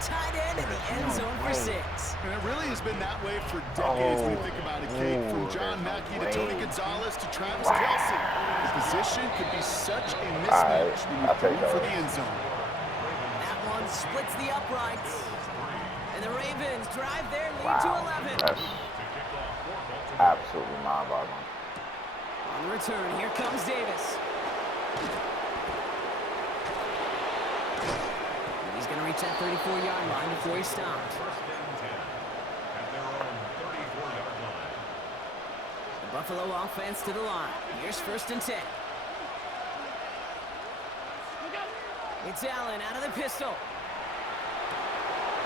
tight end in the end zone for 6. And it really has been that way for decades when you think about it, Kate. From John Mackey to Tony Gonzalez to Travis Kelce. The position could be such a mismatch when you throw for the end zone. That one splits the uprights. And the Ravens drive their lead to 11. That's absolutely mind-boggling. On the return, here comes Davis. And he's going to reach that 34-yard line before he stops. The Buffalo offense to the line. Here's 1st and 10. It's Allen out of the pistol.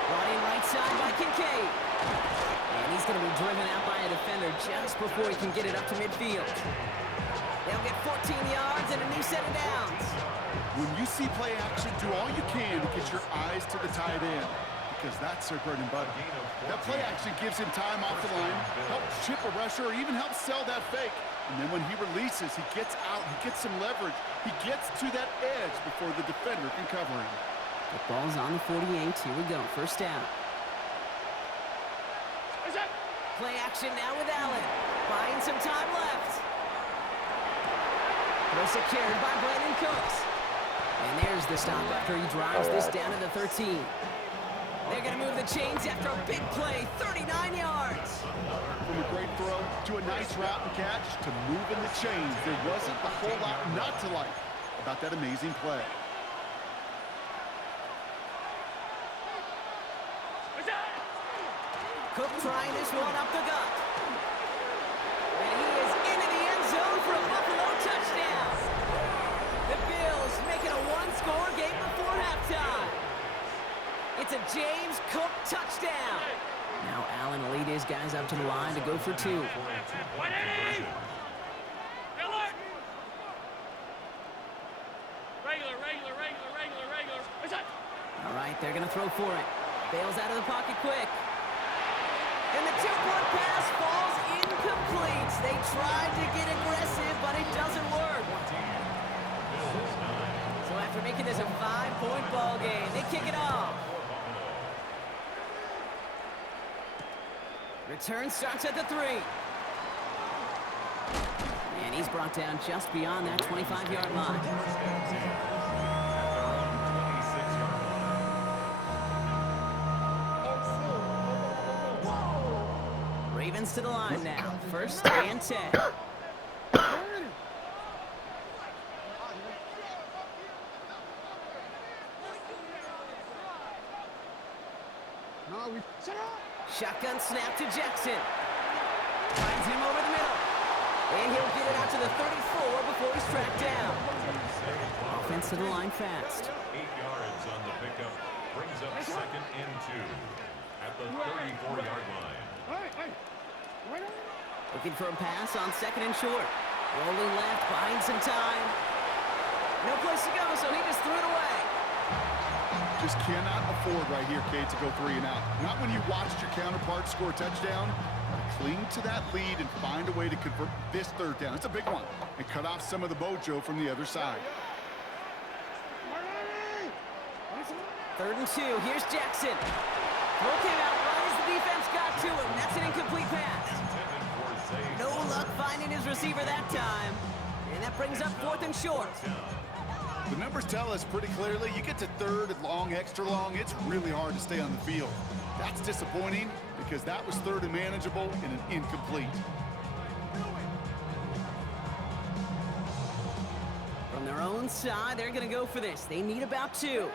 Brought in right side by Kincaid. And he's going to be driven out by a defender just before he can get it up to midfield. They'll get 14 yards and a new set of downs. When you see play action, do all you can to get your eyes to the tight end, because that's their bread and butter. That play action gives him time off the line, helps chip a rusher, or even helps sell that fake. And then when he releases, he gets out, he gets some leverage. He gets to that edge before the defender can cover him. The ball's on the 48. Here we go. 1st down. Play action now with Allen. Buying some time left. Throw secured by Brandon Cooks. And there's the stop after he drives this down to the 13. They're going to move the chains after a big play. 39 yards. From a great throw to a nice route and catch to moving the chains, there wasn't a whole lot not to like about that amazing play. Cook trying this one up the gut. And he is into the end zone for a Buffalo touchdown. The Bills making a one-score game before halftime. It's a James Cook touchdown. Now Allen will lead his guys up to the line to go for 2. All right, they're going to throw for it. Bails out of the pocket quick. And the 2-point pass falls incomplete. They tried to get aggressive, but it doesn't work. So after making this a 5-point ball game, they kick it off. Return starts at the 3. And he's brought down just beyond that 25-yard line. Ravens to the line now. 1st and 10. Shotgun snap to Jackson. Finds him over the middle. And he'll get it out to the 34 before he's tracked down. Offense to the line fast. 8 yards on the pickup. Brings up 2nd and 2 at the 34-yard line. Looking for a pass on 2nd and short. Rolling left, buying some time. No place to go, so he just threw it away. Just cannot afford right here, Kate, to go 3 and out. Not when you watched your counterpart score a touchdown. Cling to that lead and find a way to convert this 3rd down. It's a big one. And cut off some of the mojo from the other side. 3rd and 2. Here's Jackson. Throw came out right as the defense got to him. That's an incomplete pass. No luck finding his receiver that time. And that brings up 4th and short. The numbers tell us pretty clearly, you get to 3rd and long, extra long, it's really hard to stay on the field. That's disappointing because that was 3rd and manageable and an incomplete. From their own side, they're going to go for this. They need about 2.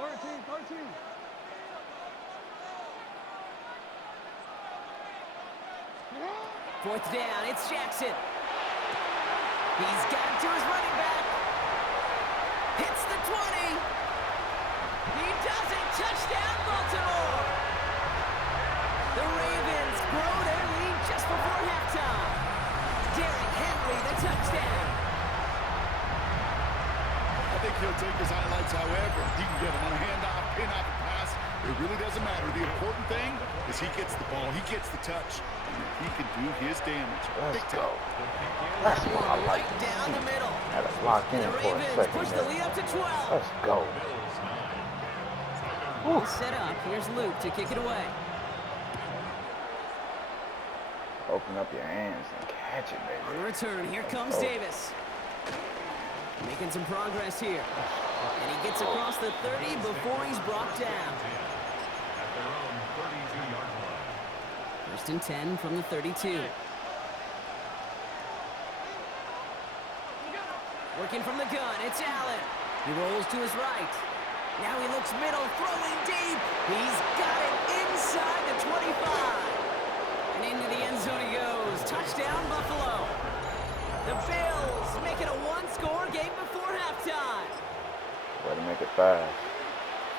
13. Fourth down, it's Jackson. He's got it to his running back. Hits the 20. He does it. Touchdown, Baltimore. The Ravens grow their lead just before halftime. Derrick Henry, the touchdown. I think he'll take his highlights however he can get him on a handoff, pin off a pass, It really doesn't matter. The important thing is he gets the ball, he gets the touch, and he can do his damage. Let's go. That's what I like. Right down the middle. Had us locked in The for a Ravens second push the there. lead up to 12. Let's go. All set up. Here's Luke to kick it away. Open up your hands and catch it, baby. On return, here comes Davis. Making some progress here. And he gets across the 30 before he's brought down. At their own 32-yard line. First and 10 from the 32. Working from the gun, it's Allen. He rolls to his right. Now he looks middle, throwing deep. He's got it inside the 25. And into the end zone he goes. Touchdown, Buffalo. The Bills make it a one-score game before halftime. Way to make it fast.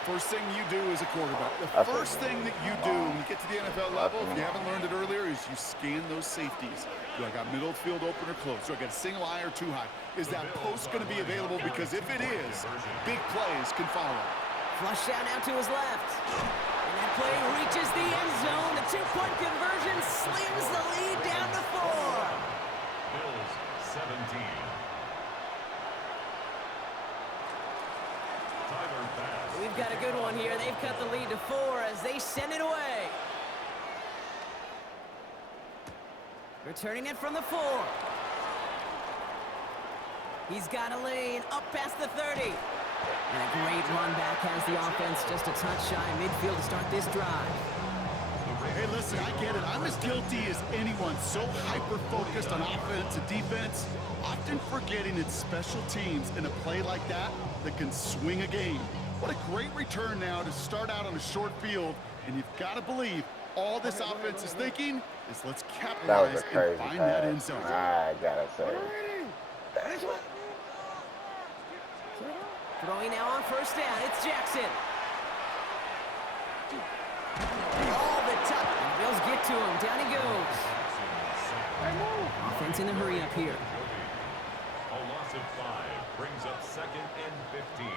First thing you do as a quarterback, the That's first it. thing that you do when you get to the NFL level, if you haven't learned it earlier, is you scan those safeties. Do I got middle field open or close? Do I got a single high or too high? Is that post going to be available? Because if it is, big plays can follow. Flush down out to his left. And that play reaches the end zone. The two-point conversion slams the lead down to 4. Bills 17. Tyler Bass. We've got a good one here. They've cut the lead to 4 as they send it away. Returning it from the 4. He's got a lane up past the 30. And a great run back has the offense just a touch shy midfield to start this drive. Hey, listen, I get it. I'm as guilty as anyone. So hyper-focused on offense and defense, often forgetting it's special teams in a play like that that can swing a game. What a great return now to start out on a short field, and you've got to believe all this offense is thinking is let's That was capitalize a crazy and find that end pass. zone. I gotta say. Throwing now on first down. It's Jackson. All the time. And the Bills get to him. Down he goes. Offense in the hurry up here. A loss of 5 brings up second and 15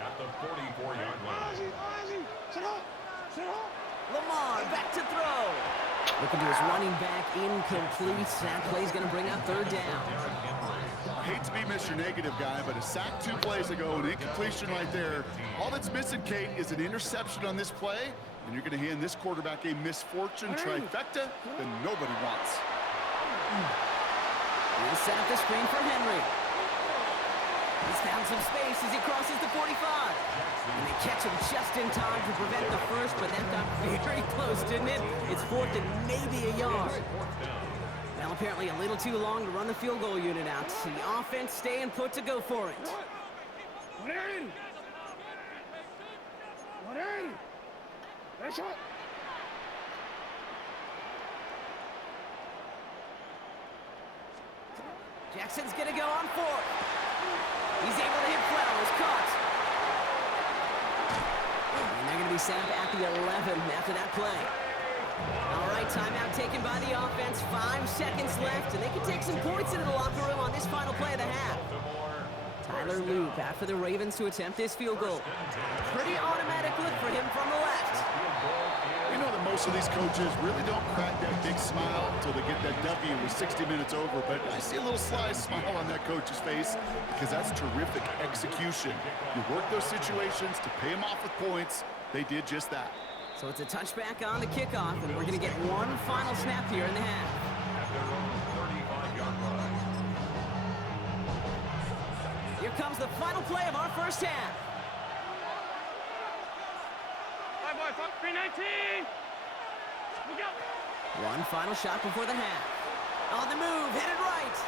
at the 44-yard line. Lamar back to throw. Looking to his running back, incomplete. That play's going to bring up third down. I hate to be Mr. Negative guy, but a sack 2 plays ago, an incompletion right there. All that's missing, Kate, is an interception on this play, and you're going to hand this quarterback a misfortune trifecta that nobody wants. He'll set up the screen for Henry. He's found some space as he crosses the 45. And they catch him just in time to prevent the first, but that got very close, didn't it? It's fourth and maybe a yard. Well, apparently a little too long to run the field goal unit out. The offense staying put to go for it. Jackson's gonna go on 4th. He's able to hit Flowers, caught. And they're gonna be set up at the 11 after that play. All right, timeout taken by the offense. 5 seconds left, and they can take some points into the locker room on this final play of the half. Tyler Loop after the Ravens to attempt this field goal. Pretty automatic look for him from the left. You know that most of these coaches really don't crack that big smile until they get that W with 60 minutes over, but I see a little sly smile on that coach's face because that's terrific execution. You work those situations to pay them off with points. They did just that. So it's a touchback on the kickoff, and we're going to get one final snap here in the half. At their own 35-yard line. Here comes the final play of our first half. 319. One final shot before the half. On the move, headed right.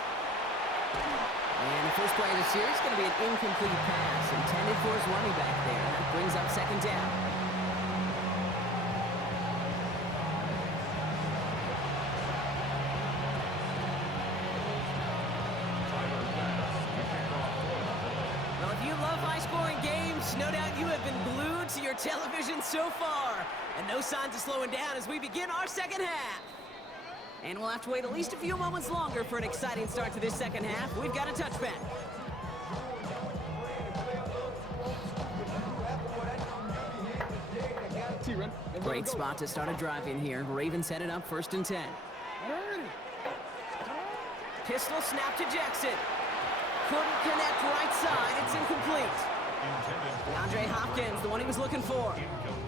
And the first play of the series is going to be an incomplete pass intended for his running back there. That brings up second down. Well, if you love high-scoring games, no doubt you have been glued to your television so far. And no signs of slowing down as we begin our second half. And we'll have to wait at least a few moments longer for an exciting start to this second half. We've got a touchback. Great spot to start a drive in here. Ravens set it up 1st and 10. Pistol snap to Jackson. Couldn't connect right side. It's incomplete. DeAndre Hopkins, the one he was looking for.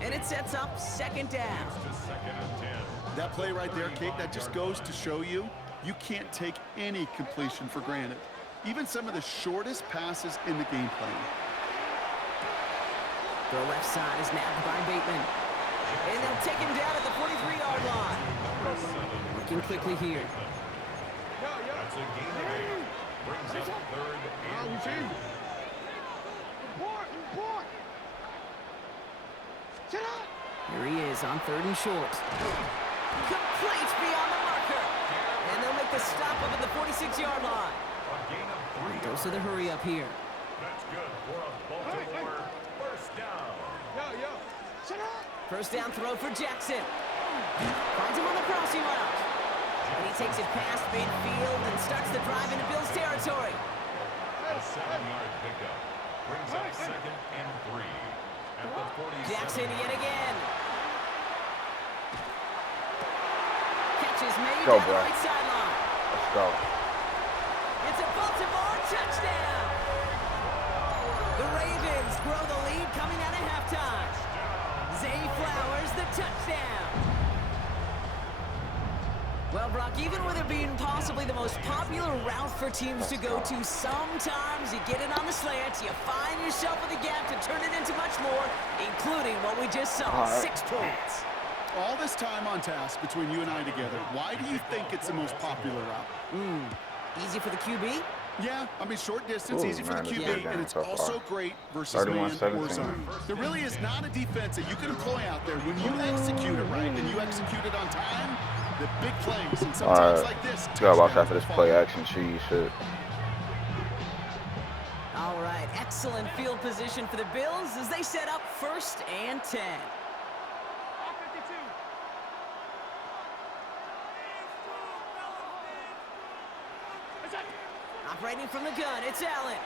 And it sets up 2nd down. That play right there, Kate, that just goes to show you, you can't take any completion for granted. Even some of the shortest passes in the game plan. The left side is nabbed by Bateman. And they'll take him down at the 43-yard line. Working quickly here. That's a gain of 8. Brings up 3rd and 2. Here he is on 3rd and short. Complete beyond the marker. And they'll make the stop up at the 46-yard line. A gain of 3. Goes to the hurry up here. That's good for a Baltimore 1st down. First down throw for Jackson. Finds him on the crossing route. And he takes it past midfield and starts the drive into Bills territory. A 7-yard pickup. Brings up 2nd and 3. At the 47. Jackson yet again. Catch is made Go, down the bro. right sideline. Let's go. It's a Baltimore touchdown. The Ravens grow the lead coming out of halftime. Zay Flowers, the touchdown. Well, Brock, even with it being possibly the most popular route for teams to go to, sometimes you get it on the slant, you find yourself with a gap to turn it into much more, including what we just saw, 6 points. All this time on task between you and I together, why do you think it's the most popular route? Easy for the QB? Yeah, I mean, short distance, Ooh, easy for the man, this QB, is and it's so far. also great versus man or 31-17. zone. There really is not a defense that you can employ out there. When you execute it right and you execute it on time, the big plays, and sometimes like this, Gotta watch out touchdowns for this will play follow. action cheese shit. All right, excellent field position for the Bills as they set up 1st and 10. Operating from the gun, it's Allen.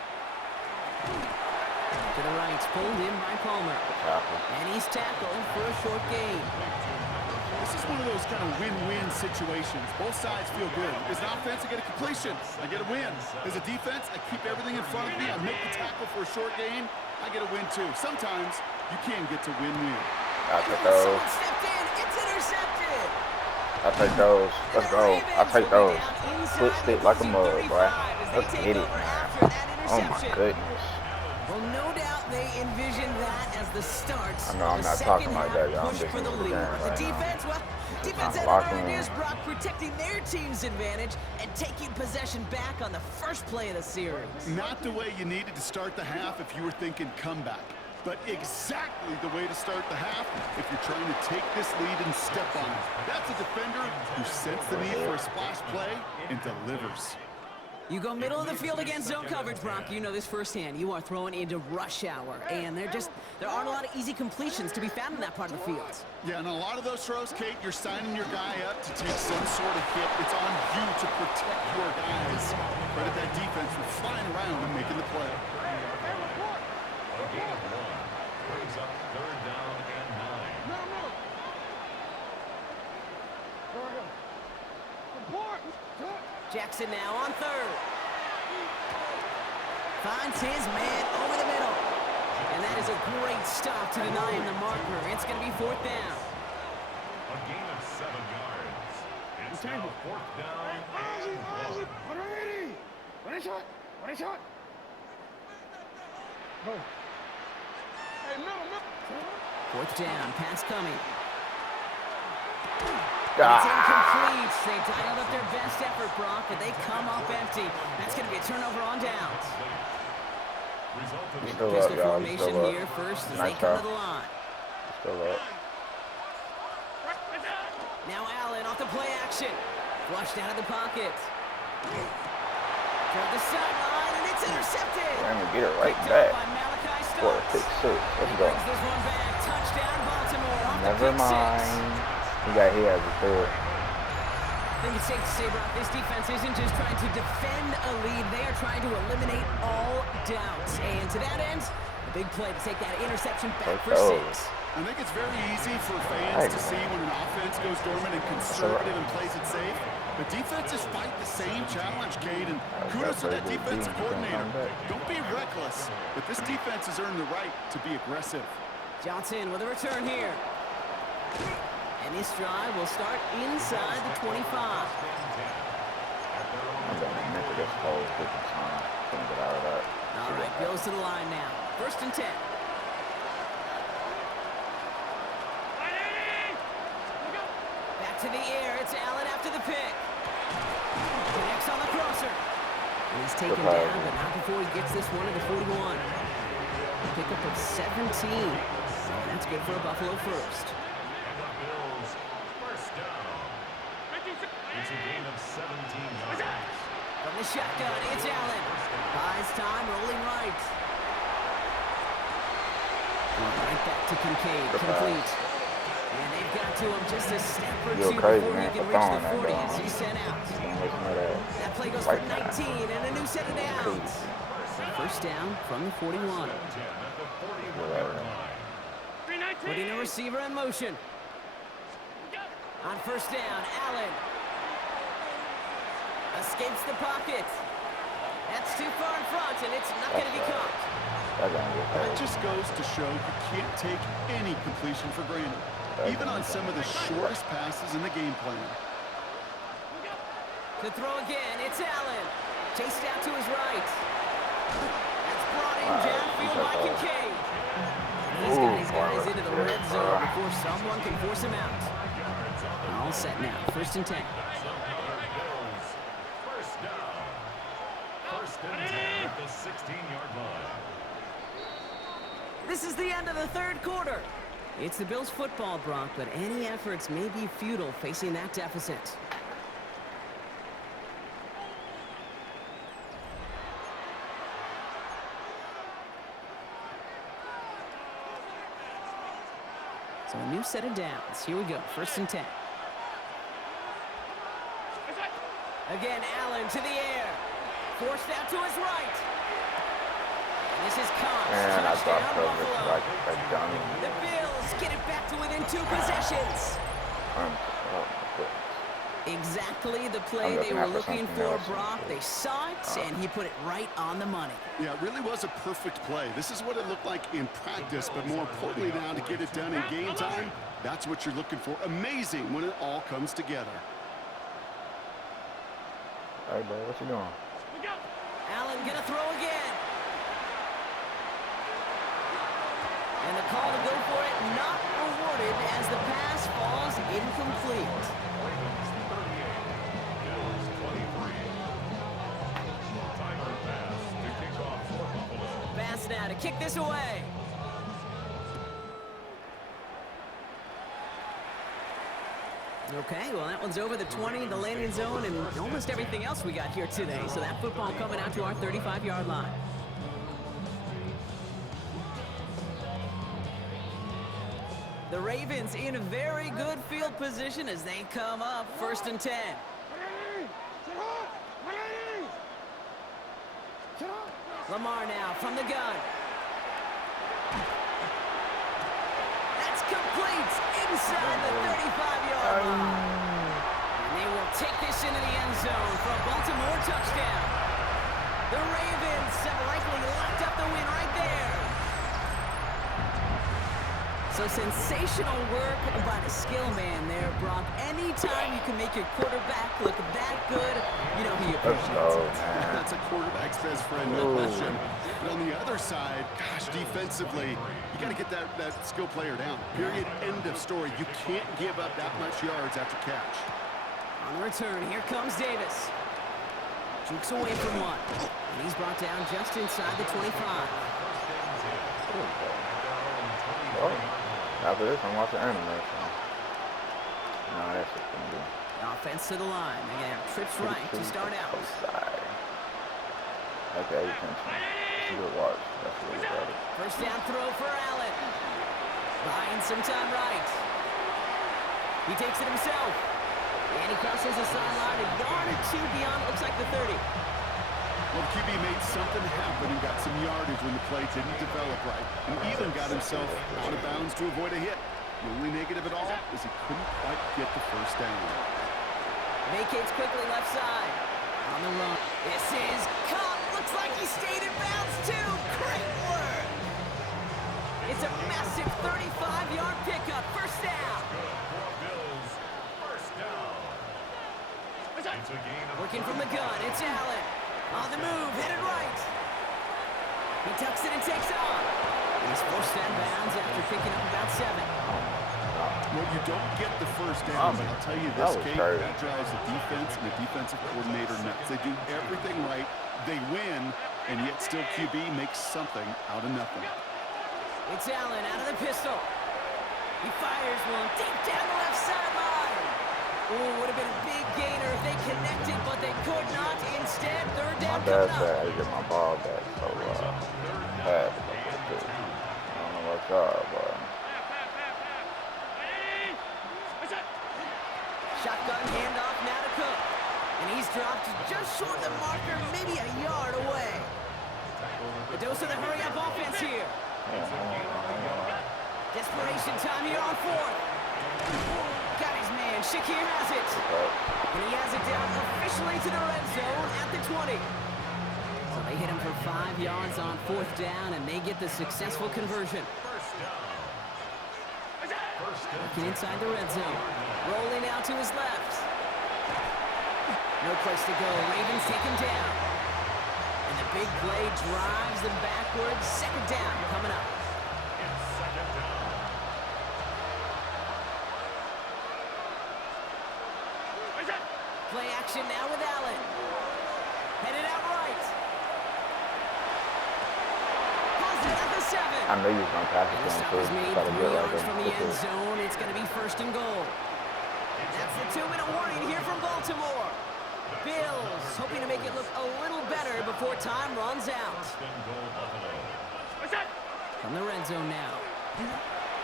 To the right, pulled in by Palmer. And he's tackled for a short gain. This is one of those kind of win-win situations. Both sides feel good. As an offense, I get a completion. I get a win. As a defense, I keep everything in front of me. I make the tackle for a short gain. I get a win, too. Sometimes you can get to win-win. I'll take those. Someone stepped in, it's intercepted. I'll take those. Let's go. I'll take those. Split stick like a mug, boy. Let's get it, man. Oh, my goodness. Well, no doubt they envision that as the start. I know I'm not talking like that, y'all. I'm Push just for the into the lead. game The right now. defense, well, defense had lock other in. ideas, Brock, protecting their team's advantage and taking possession back on the first play of the series. Not the way you needed to start the half if you were thinking comeback, but exactly the way to start the half if you're trying to take this lead and step on it. That's a defender who senses the need for a splash play and delivers. You go middle of the field against zone coverage, Brock. You know this firsthand. You are throwing into rush hour, and there aren't a lot of easy completions to be found in that part of the field. Yeah, and a lot of those throws, Kate, you're signing your guy up to take some sort of hit. It's on you to protect your guys. Credit that defense for flying around and making the play. A gain of 1. Brings up 3rd down and 9. Jackson now on 3rd. Finds his man over the middle. And that is a great stop to deny him the marker. It's going to be 4th down. A gain of 7 yards. It's now 4th down and 1. Fourth down, pass coming. Ah. It's incomplete. They dialed up their best effort, Brock, and they come up empty. That's going to be a turnover on downs. Still up, Pistol y'all. formation Still up. here first as Nice they come try. to the line. Still up. Now Allen off the play action. Flushed out of the pocket. Toward the sideline, and it's intercepted. We're gonna get it right Picked up back. by Malachi For a Stokes. 6-6. Let's go. Brings this one back. Touchdown, Baltimore. Off the Never pick six. mind. He got hit as a third. I think it's safe to say, Brock, this defense isn't just trying to defend a lead. They are trying to eliminate all doubts. And to that end, a big play to take that interception back for Let's go. 6. I think it's very easy for fans to see when an offense goes dormant and conservative and plays it safe. But defenses fight the same challenge, Cade, and kudos to that defensive coordinator. Don't be reckless, but this defense has earned the right to be aggressive. Johnson with a return here. And this drive will start inside the 25. All right, goes to the line now. 1st and 10. Back to the air. It's Allen after the pick. Connects on the crosser. And he's taken down, but not before he gets this one to the 41. Pickup of 17. And that's good for a Buffalo first. It's a gain of 17 yards. From the shotgun, it's Allen. Buys time, rolling right. Right back to Kincaid, complete. And they've got to him just a step or two before he can reach the 40 as he's sent out. That play goes for 19 and a new set of downs. First down from the 41. Putting a receiver in motion. On 1st down, Allen. Escapes the pocket. That's too far in front, and it's not going to be caught. That just goes to show you can't take any completion for granted, even on some of the shortest passes in the game plan. To throw again, it's Allen. Chased out to his right. That's brought in downfield by Kincaid. He's got his guys into the red zone before someone can force him out. All set now, 1st and 10. First and 10 at the 16-yard line. This is the end of the 3rd quarter. It's the Bills football, Brock, but any efforts may be futile facing that deficit. So a new set of downs. Here we go, 1st and 10. Again, Allen to the air. Forced out to his right. And this is Cox. And I Touchdown, thought Buffalo. like a dummy. The Bills get it back to within 2 possessions. Exactly the play they were looking for, Brock. They saw it, and he put it right on the money. Yeah, it really was a perfect play. This is what it looked like in practice, but more importantly now to get it done in game time, that's what you're looking for. Amazing when it all comes together. Hey, bro, what you doing? Allen gonna throw again. And the call to go for it not rewarded as the pass falls incomplete. Pass now to kick this away. Okay, well, that one's over the 20, the landing zone, and almost everything else we got here today. So that football coming out to our 35-yard line. The Ravens in a very good field position as they come up, 1st and 10. Lamar now from the gun. That's complete inside the 35-yard line. And they will take this into the end zone for a Baltimore touchdown. The Ravens have likely locked up the win right there. So sensational work by the skill man there, Brock. Anytime you can make your quarterback look that good, you know he appreciates it. That's a quarterback's best friend, no question. But on the other side, gosh, defensively, you got to get that skill player down. Period. End of story. You can't give up that much yards after catch. On return, here comes Davis. Jukes away from one. And he's brought down just inside the 25. Oh, after this, I'm watching anime, so. No, that's just gonna be. Offense to the line. They have trips right to start out. Okay, attention. Good watch. That's really better. First down throw for Allen. Buying some time right. He takes it himself. And he crosses the sideline a yard or two beyond, looks like the 30. Well, the QB made something happen and got some yardage when the play didn't develop right. And even got himself out of bounds to avoid a hit. The only negative at all is he couldn't quite get the first down. Vacates quickly left side. On the run. This is caught. Looks like he stayed in bounds too. Great work. It's a massive 35-yard pickup. First down. Bills, first down. It's a gain of Working from the gun. It's Allen. On the move. Headed right. He tucks it and takes off. He's forced out of bounds after picking up about 7. Well, you don't get the first down, but I'll tell you this, Kate, that drives the defense and the defensive coordinator nuts. They do everything right. They win, and yet still QB makes something out of nothing. It's Allen out of the pistol. He fires one deep down the left sideline. Ooh, would have been a big gainer if they connected, but they could not. Instead, third down coming up. I get my ball back, so bad. I don't know what's up, but Shotgun handoff now to Cook. And he's dropped just short of the marker, maybe a yard away. A dose of the hurry-up offense here. Desperation time here on 4th. Got his man. Shakir has it. And he has it down officially to the red zone at the 20. So they hit him for 5 yards on 4th down, and they get the successful conversion. Looking inside the red zone. Rolling out to his left. No place to go. Ravens take him down. And the big play drives them backwards. Second down coming up. Play action now with Allen. Headed out right. Has it at the 7. I know you was going to pass it And the to him, stop too. is made Try to 3 get like yards from the end a zone. It's going to be 1st and goal. That's the 2-minute warning here from Baltimore. Bills hoping to make it look a little better before time runs out. From the red zone now.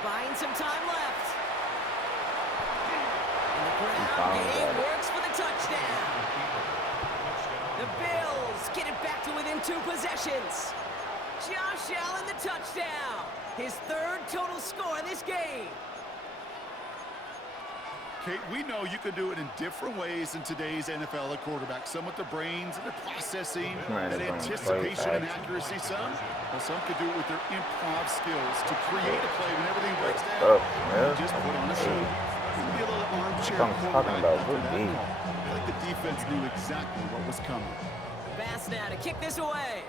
Buying some time left. And the ground game works for the touchdown. The Bills get it back to within 2 possessions. Josh Allen the touchdown. His 3rd total score in this game. Kate, we know you can do it in different ways in today's NFL at quarterback. Some with their brains and their processing, and anticipation and accuracy. Some could do it with their improv skills to create a play when everything breaks down. Just put on a show. Be a little armchair quarterback after that call. I think the defense knew exactly what was coming. Bass now to kick this away.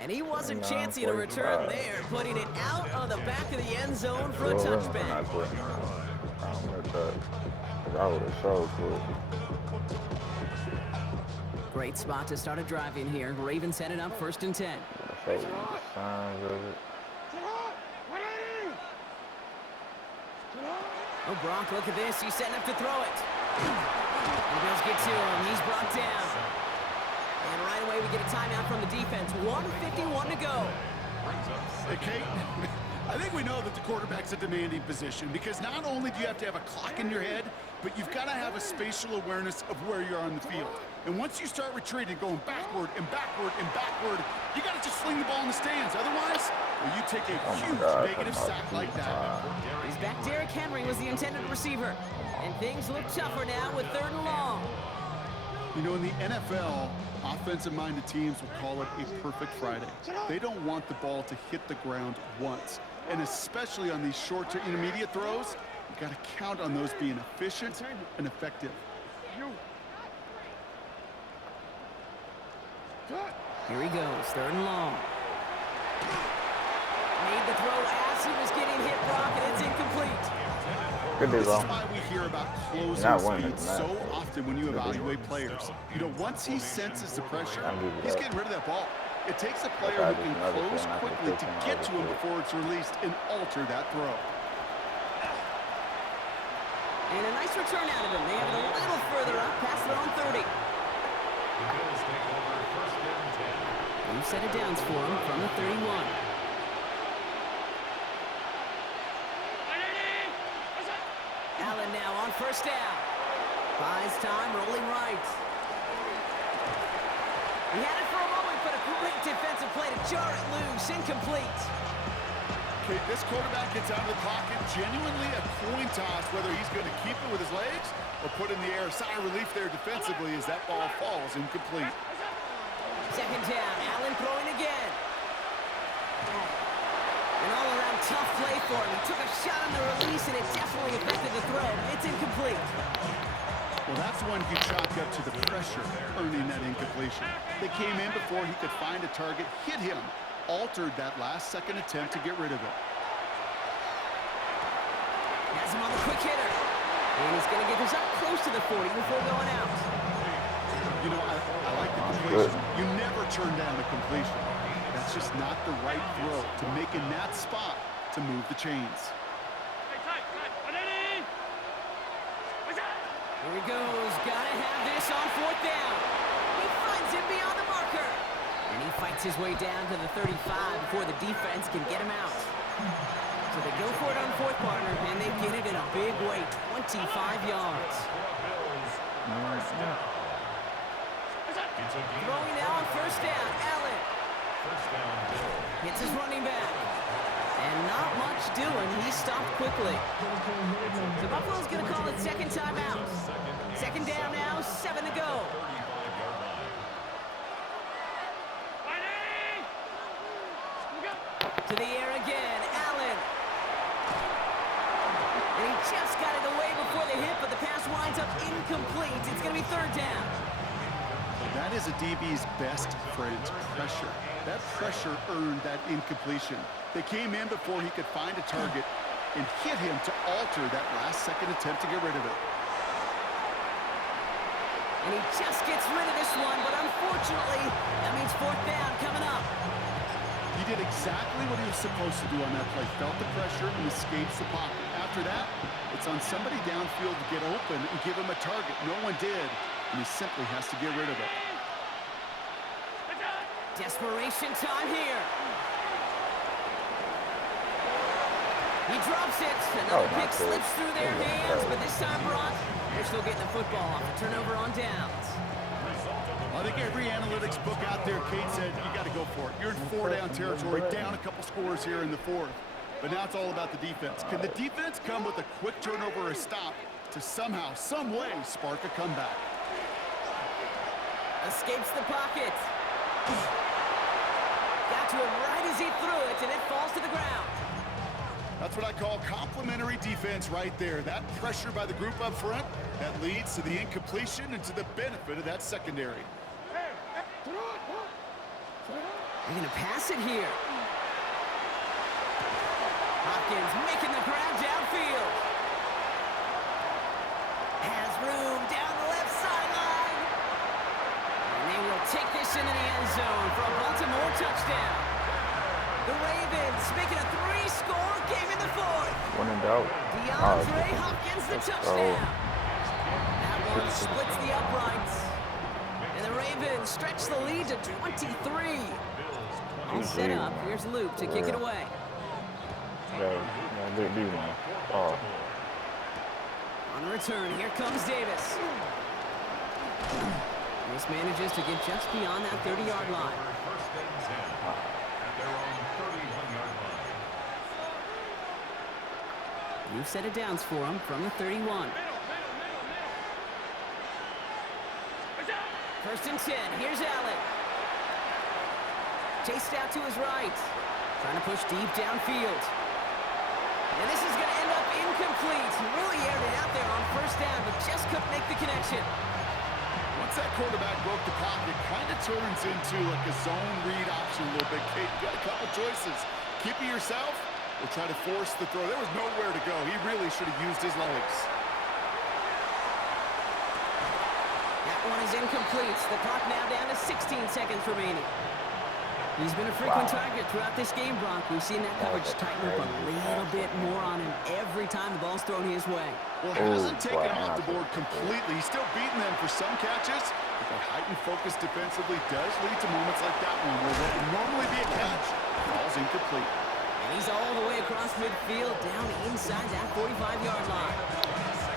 And he wasn't chancing a return there, putting it out on the back of the end zone for a touchback. Great spot to start a drive in here. Ravens headed up 1st and 10. Oh, Brock, look at this. He's setting up to throw it. The Bills get to him. He's brought down. And right away, we get a timeout from the defense. 1:51 to go. Hey, Kate, I think we know that the quarterback's a demanding position because not only do you have to have a clock in your head, but you've got to have a spatial awareness of where you're on the field. And once you start retreating, going backward and backward and backward, you got to just sling the ball in the stands. Otherwise, well, you take a huge negative sack like that. He's back. Derrick Henry was the intended receiver. And things look tougher now with 3rd and long. You know, in the NFL, offensive-minded teams will call it a perfect Friday. They don't want the ball to hit the ground once. And especially on these short to intermediate throws, you've got to count on those being efficient and effective. Here he goes, 3rd and long. Made the throw as he was getting hit, Brock, and it's incomplete. This is why we hear about closing speed so often when you evaluate players. You know, once he senses the pressure, he's getting rid of that ball. It takes a player who can close quickly to get to him before it's released and alter that throw. And a nice return out of him. They have it a little further up, past their own 30. New set of downs for him from the 31. Allen now on 1st down. Buys time, rolling right. He had it for a moment, but a great defensive play to jar it loose. Incomplete. Okay, this quarterback gets out of the pocket, genuinely a coin toss whether he's going to keep it with his legs or put in the air. Sigh of relief there defensively as that ball falls incomplete. Second down, Allen throwing again. An all-around tough play for him. He took a shot on the release, and it definitely affected the throw. It's incomplete. Well, that's one you chalk up to the pressure earning that incompletion. They came in before he could find a target, hit him, altered that last-second attempt to get rid of it. Has him on the quick hitter. And he's going to get this up close to the 40 before going out. You know, I like the completion. You never turn down the completion. That's just not the right throw to make in that spot to move the chains. Here he goes. Gotta have this on fourth down. He finds him beyond the marker. And he fights his way down to the 35 before the defense can get him out. So they go for it on fourth, partner, and they get it in a big way, 25 yards. Throwing now on first down, Allen. Hits his running back. And not much doing. He stopped quickly. So Buffalo's going to call it second timeout. Second down now, 7 to go. To the air again, Allen. And he just got it away before the hit, but the pass winds up incomplete. It's going to be third down. That is a DB's best friend, pressure. That pressure earned that incompletion. They came in before he could find a target and hit him to alter that last-second attempt to get rid of it. And he just gets rid of this one, but unfortunately, that means fourth down coming up. He did exactly what he was supposed to do on that play. Felt the pressure and escapes the pocket. After that, it's on somebody downfield to get open and give him a target. No one did, and he simply has to get rid of it. Desperation time here. He drops it. Another pick slips through their hands, but this time, Brock, they're still getting the football off. A turnover on downs. I think every analytics book out there, Kate said, you got to go for it. You're in four-down territory, down a couple scores here in the fourth. But now it's all about the defense. Can the defense come with a quick turnover or a stop to somehow, some way, spark a comeback? Escapes the pocket. Got to him right as he threw it, and it falls to the ground. That's what I call complimentary defense right there. That pressure by the group up front, that leads to the incompletion and to the benefit of that secondary. They're going to pass it here. Hopkins making the grab downfield. Has room down the left sideline. And they will take this into the end zone for a Baltimore touchdown. The Ravens making a 3-score game in the fourth. When in doubt. DeAndre Hopkins the touchdown. That one splits the uprights. And the Ravens stretch the lead to 23. All set up. Here's Luke to kick it away. Oh. On the return, here comes Davis. This manages to get just beyond that 30-yard line. New set of downs for him from the 31. First and 10. Here's Allen. Chased out to his right. Trying to push deep downfield. And this is going to end up incomplete. He really aired it out there on first down, but just couldn't make the connection. Once that quarterback broke the pocket, kind of turns into like a zone read option a little bit. Kate, you got a couple choices. Keep it yourself or try to force the throw. There was nowhere to go. He really should have used his legs. That one is incomplete. The clock now down to 16 seconds remaining. He's been a frequent target throughout this game, Brock. We've seen that coverage tighten up a little bit more on him every time the ball's thrown his way. Well, he hasn't taken him off the board completely. He's still beating them for some catches, but that heightened focus defensively does lead to moments like that one where what would normally be a catch falls incomplete. And he's all the way across midfield, down inside that 45-yard line.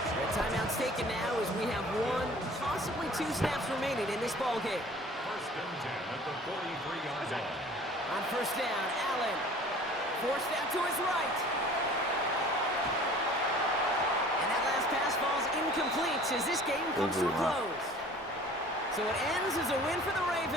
Stretch Timeout's taken now as we have 1, possibly 2 snaps remaining in this ball game. First and 10 at the 43-yard line. On first down, Allen. Forced out to his right. And that last pass falls incomplete as this game comes to a close. So it ends as a win for the Ravens.